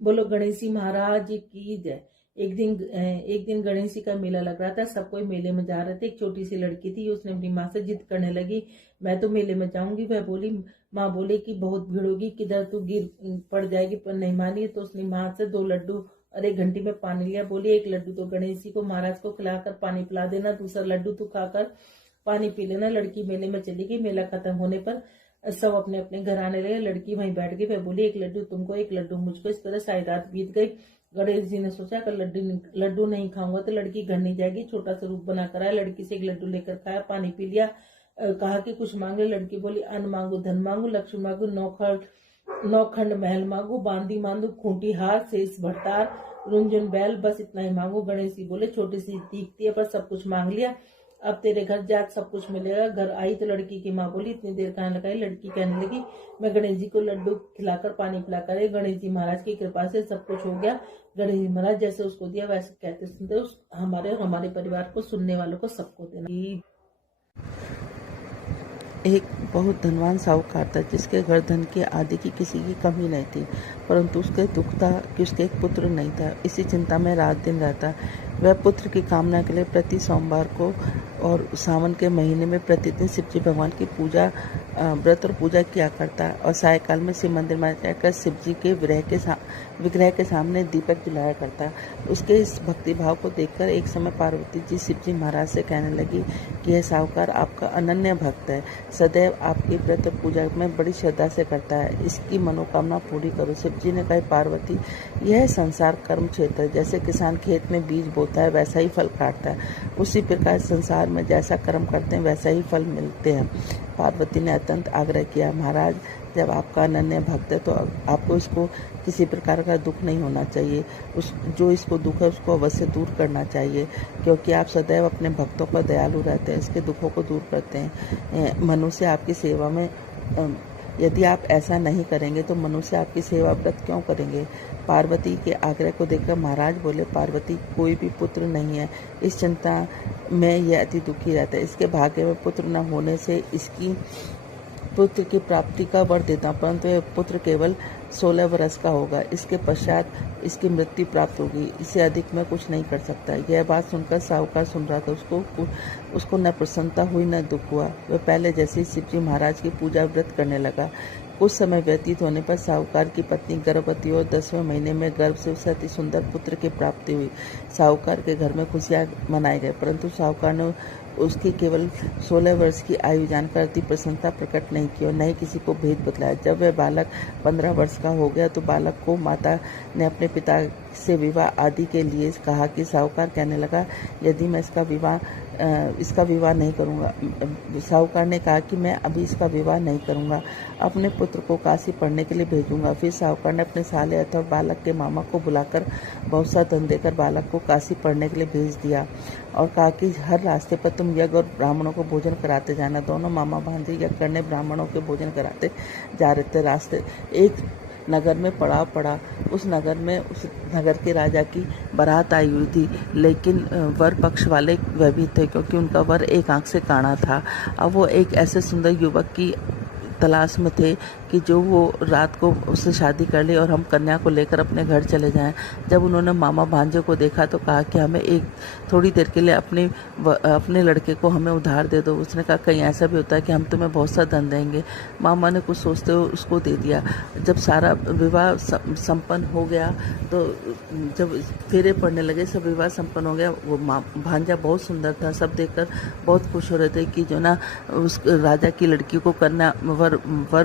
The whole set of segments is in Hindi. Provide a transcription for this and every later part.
बोलो गणेश जी महाराज की जय। एक दिन गणेश जी का मेला लग रहा था, सब कोई मेले में जा रहे थे। एक छोटी सी लड़की थी, उसने अपनी माँ से जिद करने लगी, मैं तो मेले में जाऊंगी। वह बोली, माँ बोले कि बहुत भीड़ होगी, किधर तू गिर पड़ जाएगी, पर नहीं मानी। तो उसने माँ से 2 लड्डू और 1 घंटी में पानी लिया। बोली, 1 लड्डू तो गणेश जी को महाराज को खिलाकर पानी पिला देना, दूसरा लड्डू तू खाकर पानी पी लेना। लड़की मेले में चली गई। मेला खत्म होने पर सब अपने अपने घर आने लगे। लड़की वहीं बैठ गई। वह बोली, 1 लड्डू तुमको, 1 लड्डू मुझको। इस तरह सारी रात बीत गई। गणेश जी ने सोचा कि लड्डू नहीं खाऊंगा तो लड़की घर नहीं जाएगी। छोटा सा रूप बनाकर आया, लड़की से 1 लड्डू लेकर खाया, पानी पी लिया। कहा कि कुछ मांग ले। लड़की बोली, अन्न मांगू, धन मांगू, लक्ष्मी मांगू, नौखंड महल मांगू, बांदी मांगू, खूंटी हार, शेष भरतार, रुंझुन बैल, बस इतना ही मांगू। गणेश जी बोले, छोटी सी दिखती है पर सब कुछ मांग लिया, अब तेरे घर जात सब कुछ मिलेगा। घर आई तो लड़की की माँ बोली, इतनी देर कहाँ लगाई। लड़की कहने लगी, मैं गणेश जी को लड्डू खिलाकर पानी पिलाकर गणेश जी महाराज की कृपा से सब कुछ हो गया। गणेश जी महाराज जैसे उसको दिया वैसे कहते सुनते हमारे परिवार को, सुनने वालों को, सबको देना। एक बहुत धनवान साहूकार था जिसके घर धन की आदि की किसी की कमी नहीं थी, परंतु उसके दुख था कि उसके एक पुत्र नहीं था। इसी चिंता में रात दिन रहता। वह पुत्र की कामना के लिए प्रति सोमवार को और सावन के महीने में प्रतिदिन शिवजी भगवान की पूजा, व्रत और पूजा किया करता और सायकाल में शिव मंदिर में जाकर शिवजी के विग्रह के सामने दीपक जलाया करता। उसके इस भक्ति भाव को देखकर एक समय पार्वती जी शिवजी महाराज से कहने लगी कि यह साहूकार आपका अनन्य भक्त है, सदैव आपकी व्रत और पूजा में बड़ी श्रद्धा से करता है, इसकी मनोकामना पूरी करो। शिवजी ने कहा, पार्वती, यह संसार कर्म क्षेत्र है। जैसे किसान खेत में बीज बोता है वैसा ही फल काटता है, उसी प्रकार संसार में जैसा कर्म करते हैं वैसा ही फल मिलते हैं। पार्वती ने अत्यंत आग्रह किया, महाराज, जब आपका अनन्य भक्त है तो आपको इसको किसी प्रकार का दुख नहीं होना चाहिए। जो इसको दुख है उसको अवश्य दूर करना चाहिए, क्योंकि आप सदैव अपने भक्तों पर दयालु रहते हैं, इसके दुखों को दूर करते हैं। मनुष्य आपकी सेवा में, यदि आप ऐसा नहीं करेंगे तो मनुष्य आपकी सेवा व्रत क्यों करेंगे। पार्वती के आग्रह को देखकर महाराज बोले, पार्वती, कोई भी पुत्र नहीं है, इस चिंता में यह अति दुखी रहता है। इसके भाग्य में पुत्र न होने से इसकी पुत्र की प्राप्ति का वर देता, परंतु यह पुत्र केवल 16 वर्ष का होगा। इसके पश्चात इसकी मृत्यु प्राप्त होगी, इससे अधिक मैं कुछ नहीं कर सकता। यह बात सुनकर साहूकार सुन रहा था। उसको न प्रसन्नता हुई न दुख हुआ। वह पहले जैसे शिवजी महाराज की पूजा व्रत करने लगा। कुछ समय व्यतीत होने पर साहूकार की पत्नी गर्भवती और 10वें महीने में गर्भ से उसे अति सुंदर पुत्र की प्राप्ति हुई। साहूकार के घर में खुशियां मनाए गए, परंतु साहूकार ने उसकी केवल 16 वर्ष की आयु जानकर अति प्रसन्नता प्रकट नहीं की और न ही किसी को भेद बतलाया। जब वह बालक 15 वर्ष का हो गया तो बालक को माता ने अपने पिता से विवाह आदि के लिए कहा कि साहूकार कहने लगा, यदि मैं इसका विवाह नहीं करूंगा। साहूकार ने कहा कि मैं अभी इसका विवाह नहीं करूंगा, अपने पुत्र को काशी पढ़ने के लिए भेजूंगा। फिर साहूकार ने अपने साले अथवा बालक के मामा को बुलाकर बहुत सा धन देकर बालक को काशी पढ़ने के लिए भेज दिया और कहा कि हर रास्ते पर तुम यज्ञ और ब्राह्मणों को भोजन कराते जाना। दोनों मामा भांजे यज्ञ करने ब्राह्मणों के भोजन कराते जा रहे थे। रास्ते एक नगर में पड़ाव पड़ा। उस नगर के राजा की बारात आई हुई थी, लेकिन वर पक्ष वाले वह भी थे, क्योंकि उनका वर एक आंख से काना था। अब वो एक ऐसे सुंदर युवक की तलाश में थे कि जो वो रात को उससे शादी कर ले और हम कन्या को लेकर अपने घर चले जाएं। जब उन्होंने मामा भांजे को देखा तो कहा कि हमें एक थोड़ी देर के लिए अपने लड़के को हमें उधार दे दो। उसने कहा, कहीं ऐसा भी होता है कि हम तुम्हें बहुत सा धन देंगे। मामा ने कुछ सोचते हुए उसको दे दिया। जब सारा विवाह संपन्न हो गया तो जब फेरे पड़ने लगे, सब विवाह संपन्न हो गया। वो भांजा बहुत सुंदर था, सब देखकर बहुत खुश हो रहे थे कि जो ना उस राजा की लड़की को कन्या वर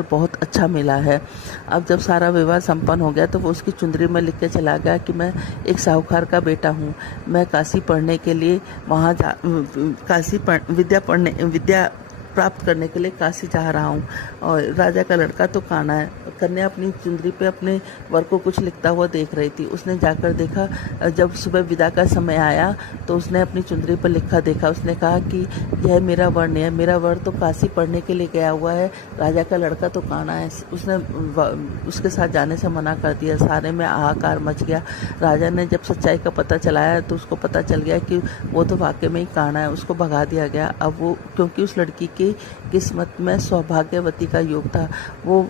बहुत अच्छा मिला है। अब जब सारा विवाह संपन्न हो गया तो वो उसकी चुंदरी में लिख के चला गया कि मैं एक साहूकार का बेटा हूँ, मैं काशी पढ़ने के लिए वहाँ विद्या प्राप्त करने के लिए काशी जा रहा हूँ। और राजा का लड़का तो काना है। कन्या अपनी चुंदरी पे अपने वर को कुछ लिखता हुआ देख रही थी। उसने जाकर देखा, जब सुबह विदा का समय आया तो उसने अपनी चुंदरी पर लिखा देखा। उसने कहा कि यह मेरा वर नहीं है, मेरा वर तो काशी पढ़ने के लिए गया हुआ है, राजा का लड़का तो काना है। उसने उसके साथ जाने से मना कर दिया। सारे में हाहाकार मच गया। राजा ने जब सच्चाई का पता चलाया तो उसको पता चल गया कि वो तो वाकई में ही काना है। उसको भगा दिया गया। अब वो, क्योंकि उस लड़की की किस्मत में सौभाग्यवती का योग था, वो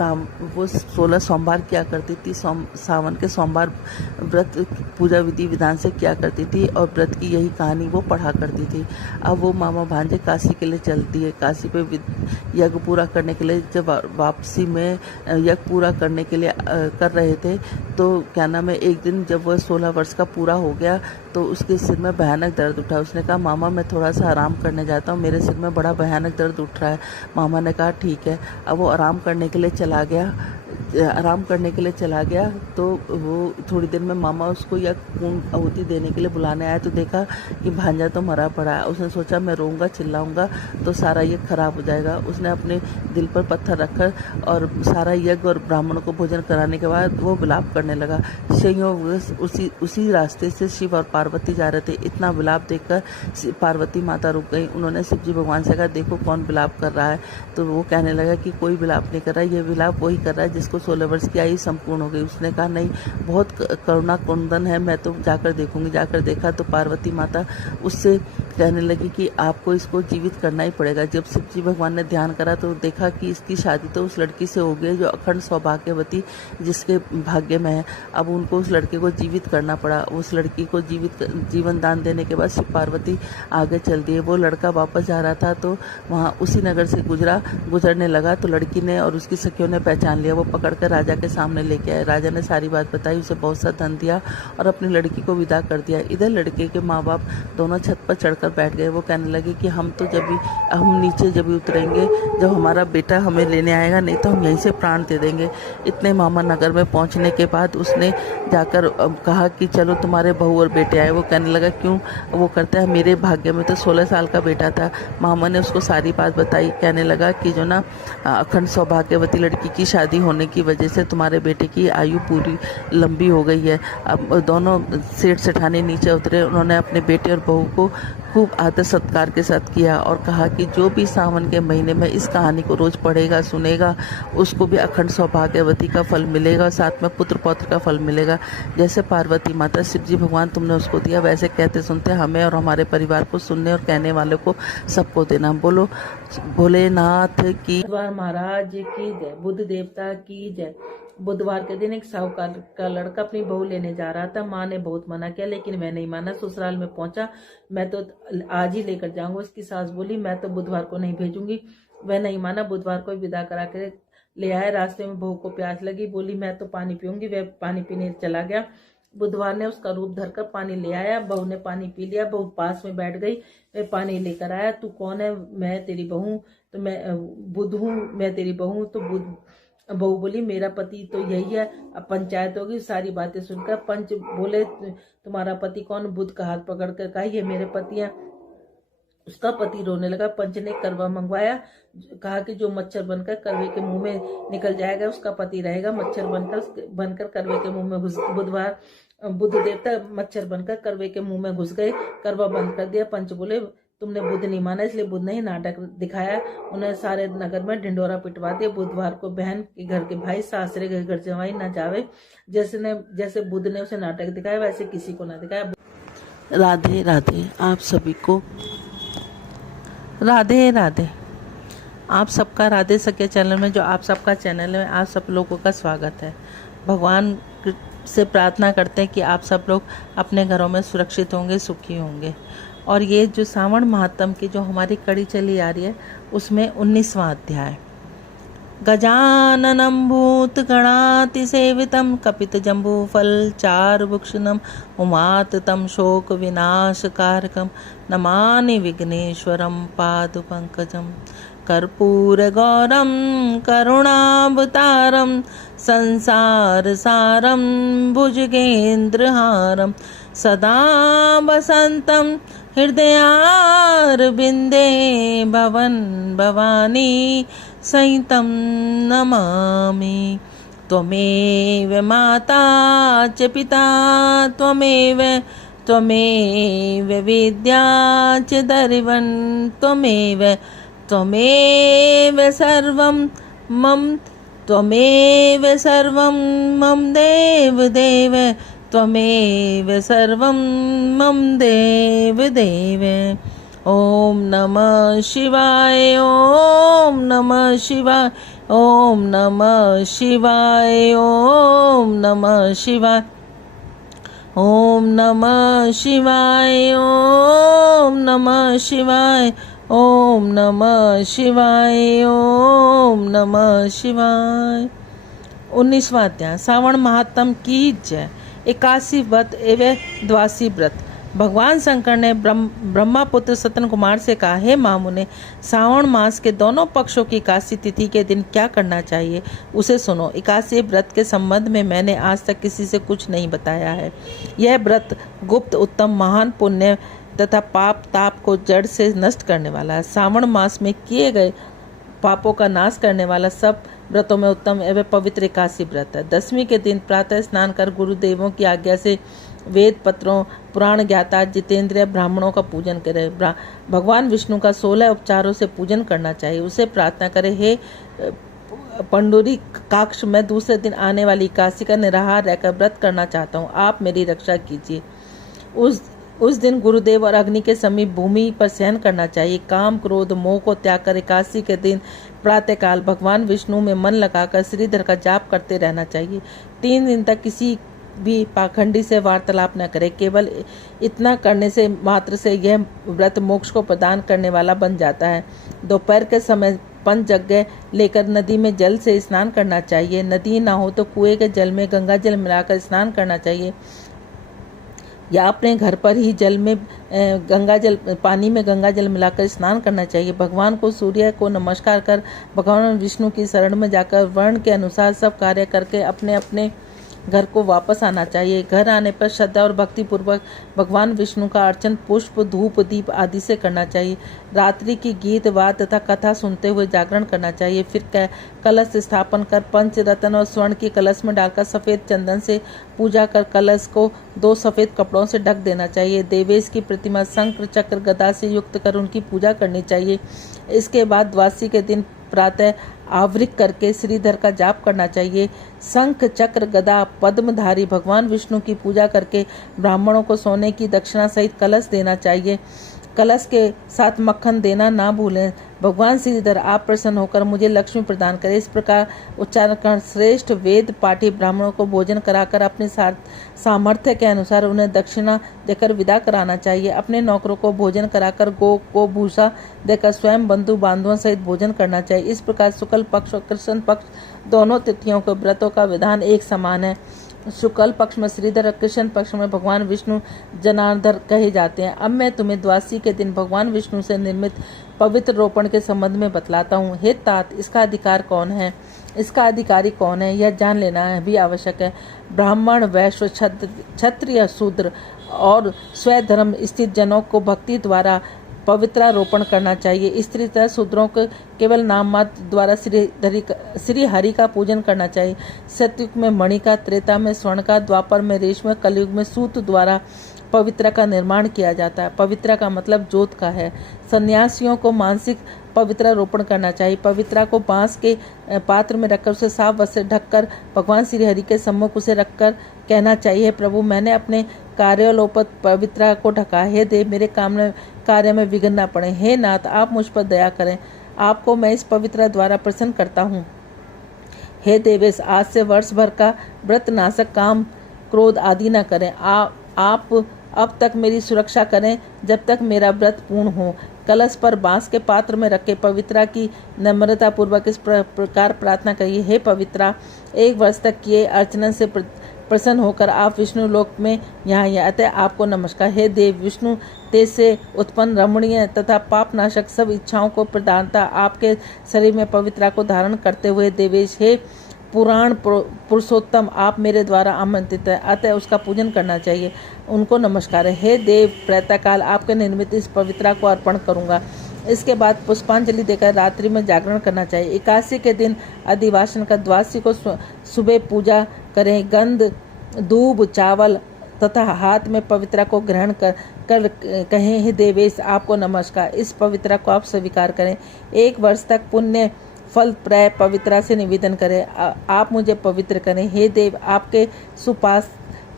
वो 16 सोमवार किया करती थी। सावन के सोमवार व्रत पूजा विधि विधान से किया करती थी और व्रत की यही कहानी वो पढ़ा करती थी। अब वो मामा भांजे काशी के लिए चलती है। काशी पे यज्ञ पूरा करने के लिए जब वापसी में यज्ञ पूरा करने के लिए कर रहे थे तो क्या नाम है, एक दिन जब वह 16 वर्ष का पूरा हो गया तो उसके सिर में भयानक दर्द उठा। उसने कहा मामा मैं थोड़ा सा आराम करने जाता हूँ, मेरे सिर में बड़ा भयानक दर्द उठ रहा है। मामा ने कहा ठीक है। अब वो आराम करने के लिए चला गया तो वो थोड़ी देर में मामा उसको या पूर्ण आहुति देने के लिए बुलाने आया तो देखा कि भांजा तो मरा पड़ा है। उसने सोचा मैं रोऊंगा चिल्लाऊंगा तो सारा यज्ञ खराब हो जाएगा। उसने अपने दिल पर पत्थर रखकर और सारा यज्ञ और ब्राह्मणों को भोजन कराने के बाद वो विलाप करने लगा। संयोग उसी रास्ते से शिव और पार्वती जा रहे थे। इतना विलाप देखकर पार्वती माता रुक गई। उन्होंने शिव जी भगवान से कहा देखो कौन विलाप कर रहा है। तो वो कहने लगा कि कोई विलाप नहीं कर रहा है, ये विलाप वही कर रहा है जिसको 16 वर्ष की आयु संपूर्ण हो गई। उसने कहा नहीं, बहुत करुणा कुंदन है, मैं तो जाकर देखूंगी। जाकर देखा तो पार्वती माता उससे कहने लगी कि आपको इसको जीवित करना ही पड़ेगा। जब शिव जी भगवान ने ध्यान करा तो देखा कि इसकी शादी तो उस लड़की से हो गई जो अखंड सौभाग्यवती जिसके भाग्य में है। अब उनको उस लड़के को जीवित करना पड़ा। उस लड़की को जीवन दान देने के बाद शिव पार्वती आगे चल दिए। वो लड़का वापस जा रहा था तो वहाँ उसी नगर से गुजरने लगा तो लड़की ने और उसकी सखियों ने पहचान लिया। वो पकड़कर राजा के सामने लेके आए। राजा ने सारी बात बताई, उसे बहुत सा धन दिया और अपनी लड़की को विदा कर दिया। इधर लड़के के माँ बाप दोनों छत पर चढ़कर बैठ गए। वो कहने लगे कि हम नीचे जब भी उतरेंगे जब हमारा बेटा हमें लेने आएगा, नहीं तो हम यहीं से प्राण दे देंगे। इतने मामा नगर में पहुंचने के बाद उसने जाकर कहा कि चलो तुम्हारे बहू और बेटे आए। वो कहने लगा क्यों? वो करता है मेरे भाग्य में तो 16 साल का बेटा था। मामा ने उसको सारी बात बताई। कहने लगा कि जो ना अखंड सौभाग्यवती लड़की की शादी होने की वजह से तुम्हारे बेटे की आयु पूरी लंबी हो गई है। अब दोनों सेठ सेठानी नीचे उतरे। उन्होंने अपने बेटे और बहू को खूब आदर सत्कार के साथ किया और कहा कि जो भी सावन के महीने में इस कहानी को रोज पढ़ेगा सुनेगा उसको भी अखंड सौभाग्यवती का फल मिलेगा और साथ में पुत्र पौत्र का फल मिलेगा। जैसे पार्वती माता शिव जी भगवान तुमने उसको दिया वैसे कहते सुनते हमें और हमारे परिवार को सुनने और कहने वालों को सबको देना। बोलो भोलेनाथ की। बुधवार महाराज की जय, बुद्ध देवता की जय। बुधवार के दिन एक साहूकार का लड़का अपनी बहू लेने जा रहा था। माँ ने बहुत मना किया लेकिन मैं नहीं माना। ससुराल में पहुंचा, मैं तो आज ही लेकर जाऊंगा। उसकी सास बोली मैं तो बुधवार को नहीं भेजूंगी। वह नहीं माना, बुधवार को विदा करा के ले आया। रास्ते में बहू को प्यास लगी, बोली मैं तो पानी पीऊंगी। वह पानी पीने चला गया। बुधवार ने उसका रूप धरकर पानी ले आया। बहू ने पानी पी लिया। बहू पास में बैठ गई। वह पानी लेकर आया। तू कौन है? मैं तेरी बहू। तो मैं बुध हूँ, मैं तेरी बहू। तो बहू बोली मेरा पति तो यही है। अब पंचायत होगी। सारी बातें सुनकर पंच बोले तुम्हारा पति कौन? बुध का हाथ पकड़कर कहा ये मेरे पति है। उसका पति रोने लगा। पंच ने करवा मंगवाया, कहा कि जो मच्छर बनकर करवे के मुंह में निकल जाएगा उसका पति रहेगा। मच्छर बनकर करवे के मुंह में घुस। बुध देवता मच्छर बनकर करवे के मुंह में घुस गए। करवा बंद कर दिया। पंच बोले तुमने बुध नहीं माना इसलिए बुध ने ही नाटक दिखाया। उन्हें सारे नगर में ढिंडोरा पिटवा दिया। बुधवार को बहन के घर के भाई सासरे के घर जवाई न जावे। जैसे बुध ने उसे नाटक दिखाया वैसे किसी को न दिखाया। राधे राधे आप सभी को। राधे राधे आप सबका राधे सखिया चैनल में, जो आप सबका चैनल है, आप सब लोगों का स्वागत है। भगवान से प्रार्थना करते हैं कि आप सब लोग अपने घरों में सुरक्षित होंगे, सुखी होंगे। और ये जो सावन महात्म की जो हमारी कड़ी चली आ रही है उसमें 19वां अध्याय। गजाननं भूतगणातिसेवितं कपितजम्बूफलचारुभक्षणं उमाततं शोकविनाशकारकं नमामि विघ्नेश्वरं पादपङ्कजं। कर्पूरगौरं करुणावतारं संसारसारं भुजगेन्द्रहारं सदा वसन्तं हृदयारविन्दे भवानी सहितं नमामि। त्वमेव माता च पिता त्वमेव विद्या च दरिवन् त्वमेव सर्वं मम देवदेव त्वमेव सर्वं मम देवदेव। ओम नमः शिवाय, ओम नमः शिवाय, ओम नमः शिवाय, ओम नमः शिवाय, ओम नमः शिवाय, ओम नमः शिवाय, ओम नमः शिवाय, ओम नमः शिवाय। 19वां अध्याय। श्रावण महात्म की जय। 81 व्रत एवं द्वासी व्रत। भगवान शंकर ने ब्रह्मापुत्र सतन कुमार से कहा, हे महामुने, श्रावण मास के दोनों पक्षों की 81 तिथि के दिन क्या करना चाहिए उसे सुनो। 81 व्रत के संबंध में मैंने आज तक किसी से कुछ नहीं बताया है। यह व्रत गुप्त, उत्तम, महान, पुण्य तथा पाप ताप को जड़ से नष्ट करने वाला है। श्रावण मास में किए गए पापों का नाश करने वाला सब व्रतों में उत्तम एवं पवित्र 81 व्रत है। 10वीं के दिन प्रातः स्नान कर गुरुदेवों की आज्ञा से वेद पत्रों, पुराण ज्ञाता, जितेंद्रिय ब्राह्मणों का पूजन करे। भगवान विष्णु का 16 उपचारों से पूजन करना चाहिए। उसे प्रार्थना करे, हे पंडुरी काक्ष, मैं दूसरे दिन आने वाली 81 का निराहार रहकर व्रत करना चाहता हूँ, आप मेरी रक्षा कीजिए। उस दिन गुरुदेव और अग्नि के समीप भूमि पर शयन करना चाहिए। काम, क्रोध, मोह को त्याग कर 81 के दिन प्रातःकाल भगवान विष्णु में मन लगाकर श्रीधर का जाप करते रहना चाहिए। 3 दिन तक किसी भी पाखंडी से वार्तालाप न करे। केवल इतना करने से मात्र से यह व्रत मोक्ष को प्रदान करने वाला बन जाता है। दोपहर के समय पंचगव्य लेकर नदी में जल से स्नान करना चाहिए। नदी ना हो तो कुएं के जल में गंगा जल मिलाकर स्नान करना चाहिए, या अपने घर पर ही पानी में गंगा जल मिलाकर स्नान करना चाहिए। भगवान को, सूर्य को नमस्कार कर भगवान विष्णु की शरण में जाकर वर्ण के अनुसार सब कार्य करके अपने अपने घर को वापस आना चाहिए। घर आने पर श्रद्धा और भक्ति पूर्वक भगवान विष्णु का अर्चन पुष्प, धूप, दीप आदि से करना चाहिए। रात्रि की गीत वाद तथा कथा सुनते हुए जागरण करना चाहिए। फिर कलश स्थापन कर पंचरत्न और स्वर्ण की कलश में डालकर सफेद चंदन से पूजा कर कलश को 2 सफेद कपड़ों से ढक देना चाहिए। देवेश की प्रतिमा शंख चक्र गदा से युक्त कर उनकी पूजा करनी चाहिए। इसके बाद द्वादशी के दिन प्रातः आवृत करके श्रीधर का जाप करना चाहिए। शंख चक्र गदा पद्मधारी भगवान विष्णु की पूजा करके ब्राह्मणों को सोने की दक्षिणा सहित कलश देना चाहिए। कलश के साथ मक्खन देना ना भूलें। भगवान श्रीधर, आप प्रसन्न होकर मुझे लक्ष्मी प्रदान करें। इस प्रकार उच्चारण कर श्रेष्ठ वेद पाठी ब्राह्मणों को भोजन कराकर अपने सामर्थ्य के अनुसार उन्हें दक्षिणा देकर विदा कराना चाहिए। अपने नौकरों को भोजन कराकर गौ को भूसा देकर स्वयं बंधु बांधवों सहित भोजन करना चाहिए। इस प्रकार शुक्ल पक्ष और कृष्ण पक्ष दोनों तिथियों के व्रतों का विधान एक समान है। शुक्ल पक्ष में श्रीधर और कृष्ण पक्ष में भगवान विष्णु जनार्दन कहे जाते हैं। अब मैं तुम्हें द्वादशी के दिन भगवान विष्णु से निर्मित पवित्र रोपण के संबंध में बतलाता हूँ। हे तात, इसका अधिकार कौन है, इसका अधिकारी कौन है, यह जान लेना भी आवश्यक है। ब्राह्मण, वैश्य, क्षत्रिय, शूद्र और स्वधर्म स्थित जनों को भक्ति द्वारा पवित्रारोपण करना चाहिए। स्त्री तथा शूद्रों को केवल नाम मात्र द्वारा श्री हरि का पूजन करना चाहिए। सतयुग में मणि का, त्रेता में स्वर्ण का, द्वापर में रेशम, कलयुग में सूत द्वारा पवित्रा का निर्माण किया जाता है। पवित्रा का मतलब जोत का है। सन्यासियों को मानसिक पवित्रारोपण करना चाहिए। पवित्रा को बांस के पात्र में रखकर उसे साफ वस्त्र से ढककर भगवान श्री हरि के सम्मुख उसे रखकर कहना चाहिए, प्रभु, मैंने अपने कार्योलोपत पवित्रा को ढका। हे देव, मेरे कार्य में विघ्न न पड़े। हे नाथ, आप मुझ पर दया करें। आपको मैं इस पवित्रा द्वारा प्रसन्न करता हूँ। हे देवेश, आज से वर्ष भर का व्रत नाशक काम, क्रोध आदि न करें। आप अब तक मेरी सुरक्षा करें जब तक मेरा व्रत पूर्ण हो। कलश पर बांस के पात्र में रखे पवित्रा की नम्रता पूर्वक इस प्रकार प्रार्थना करिए, हे पवित्रा, 1 वर्ष तक किए अर्चना से प्रसन्न होकर आप विष्णु लोक में यहाँ आते, आपको नमस्कार। हे देव, विष्णु तेज से उत्पन्न रमणीय तथा पापनाशक सब इच्छाओं को प्रदानता आपके शरीर में पवित्रा को धारण करते हुए देवेश, हे पुराण पुरुषोत्तम, आप मेरे द्वारा आमंत्रित है, अतः उसका पूजन करना चाहिए, उनको नमस्कार है। हे देव, प्रातःकाल आपके निर्मित इस पवित्रा को अर्पण करूंगा। इसके बाद पुष्पांजलि देकर रात्रि में जागरण करना चाहिए। 81 के दिन अधिवासन का द्वादशी को सुबह पूजा करें। गंध, दूब, चावल तथा हाथ में पवित्रा को ग्रहण कर कहें, हे देवेश, आपको नमस्कार। इस पवित्रा को आप स्वीकार करें। 1 वर्ष तक पुण्य फल प्राय पवित्रा से निवेदन करें। आप मुझे पवित्र करें। हे देव, आपके सुपास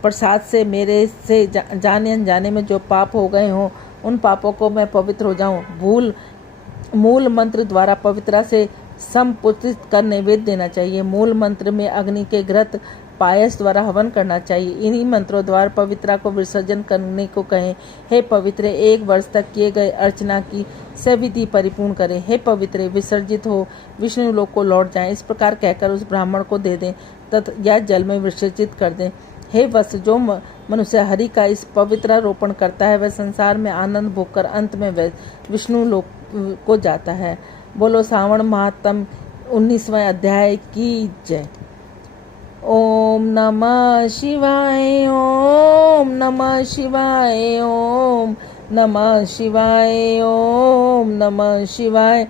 प्रसाद से मेरे से जाने अनजाने में जो पाप हो गए हों उन पापों को मैं पवित्र हो जाऊं। मूल मंत्र द्वारा पवित्रता से संपुष्टित कर नैवेद्य देना चाहिए। मूल मंत्र में अग्नि के घृत पायस द्वारा हवन करना चाहिए। इन्हीं मंत्रों द्वारा पवित्रता को विसर्जन करने को कहें। हे पवित्र, 1 वर्ष तक किए गए अर्चना की सविधि परिपूर्ण करें। हे पवित्र, विसर्जित हो विष्णु लोक को लौट जाएं। इस प्रकार कहकर उस ब्राह्मण को दे दें तथा या जल में विसर्जित कर दें। हे वत्स, जो मनुष्य हरि का इस पवित्र रोपण करता है वह संसार में आनंद भोगकर अंत में विष्णु लोक को जाता है। बोलो श्रावण महात्म 19वां अध्याय की जय। ओम नमः शिवाय, ओम नमः शिवाय, ओम नमः शिवाय, ओम नमः शिवाय,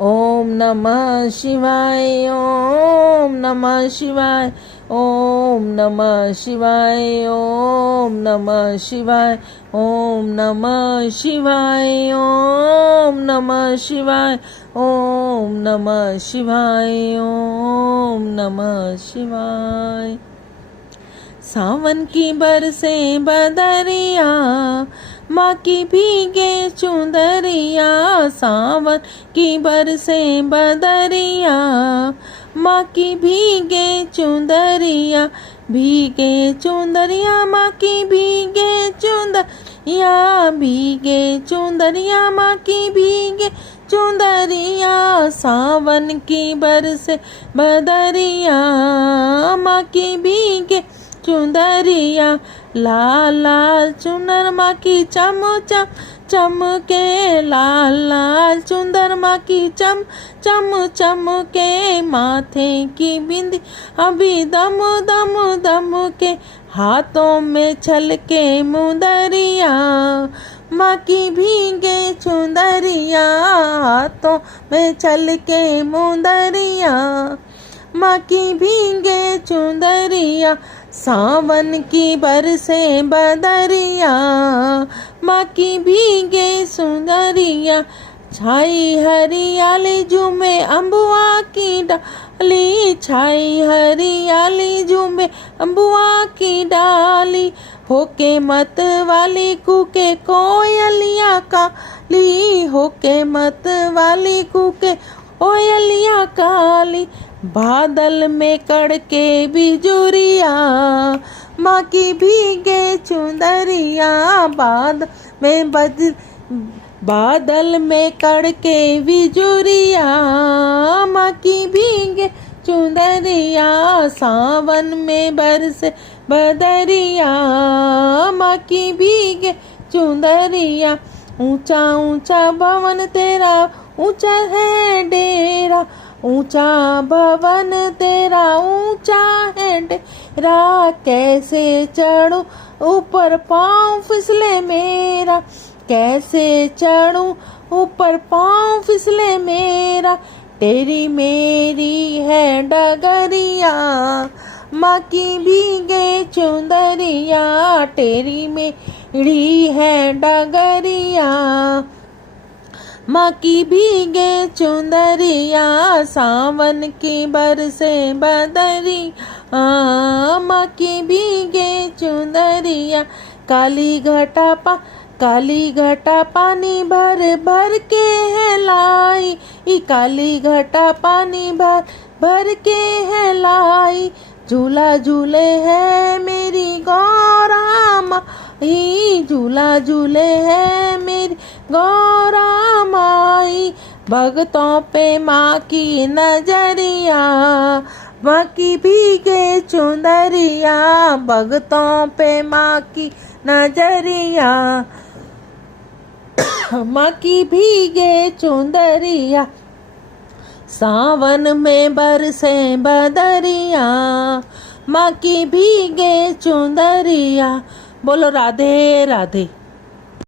ओम नमः शिवाय, ओम नमः शिवाय, ओम नमः शिवाय, ओम नमः शिवाय, ओम नमः शिवाय, ओम नमः शिवाय, ओम नमः शिवाय, ओम नमः शिवाय। सावन की बरसे बदरिया, माँ की भीगे चुंदरिया। सावन की बरसे बदरिया, माँ की भीगे चुंदरिया। भीगे चुंदरिया, माँ की भीगे चुंदरिया। भीगे चुंदरिया, माँ की भीगे चुंदरिया। सावन की बरसे बदरिया, माँ की भीगे चुंदरिया। लाल लाल चुनर माँ की चम चम चमके। लाल लाल चुंदर माँ की चम चम चमके। माथे की बिंदी अभी दम दम दम के। हाथों में छलके मुंदरिया, माँ की भीगे चुंदरिया। हाथों में छलके मुंदरिया, माँ की भीगे चुंदरिया। सावन की बरसे बदरिया, माँ की भीगे सुंदरिया। छाई हरियाली झूमे अम्बुआ की डाली। छाई हरियाली झूमे अम्बुआ की डाली। होके मत वाली कूके कोयलिया काली। होके मत वाली कूके कोयलिया काली। बादल में कड़के बिजुरिया, माँ की भीगे चुंदरिया। बादल में कड़के बिजुरिया, माँ की भीगे चुंदरिया। सावन में बरसे बदरिया, माँ की भीगे चुंदरिया। ऊंचा ऊंचा भवन तेरा, ऊंचा है डेरा। ऊंचा भवन तेरा, ऊंचा है डेरा। कैसे चढ़ूं ऊपर, पाँव फिसले मेरा। कैसे चढ़ूं ऊपर, पाँव फिसले मेरा। तेरी मेरी है डगरिया, माँ की भीगे चुंदरिया। तेरी मेरी है डगरिया, माँ की भीगे चुंदरिया। सावन की बरसे बदरिया, माँ की भीगे चुंदरिया। काली घटा पानी भर भर के है लाई। काली घटा पानी भर भर के है लाई। झूला झूले है मेरी गौरा माई। झूला झूले है मेरी गौरा माई। भगतों पे माँ की नजरिया, माँ की भीगे चुंदरिया। भगतों पे माँ की नजरिया, माँ की भीगे चुंदरिया। सावन में बरसे बदरिया, माँ की भीगे चुंदरिया। बोलो राधे राधे।